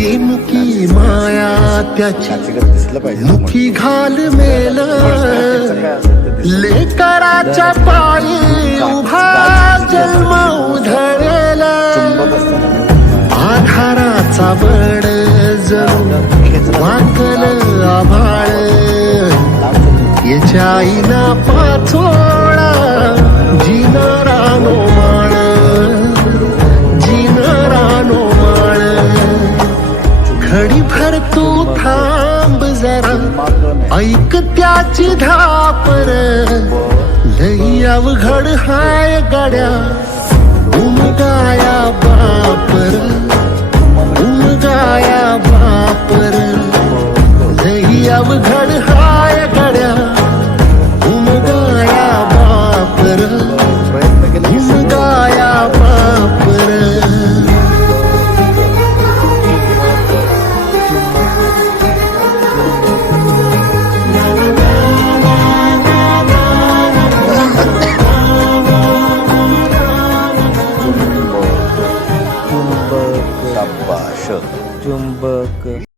मुकी मुकी माया त्याची दिसलं पाहिजे मुखी घाल मेल लेकराच्या पायी उभा जन्म उधळेल आधाराचा बड जणू वाकल आभाळ याच्या आईना पाचोळा जिनारानो माळ जिनारानो माळ घडी भर तू थांब जरा ऐक त्याची धापर लई अवघड हाय गड्या उमगाया बापर उमगाया बापर लई अवघड हाय गड्या उमगाया बापर उमगाया बापर चुंबक